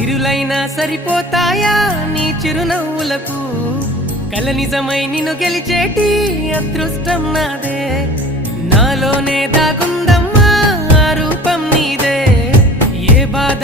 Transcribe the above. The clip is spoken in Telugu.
సిరులైనా సరిపోతాయా నీ చిరునవ్వులకు కల నిజమై నిన్ను గెలిచేటి అదృష్టం నాదే నాలోనే దాగుందమ్మా ఆ రూపం నీదే ఏ బాధ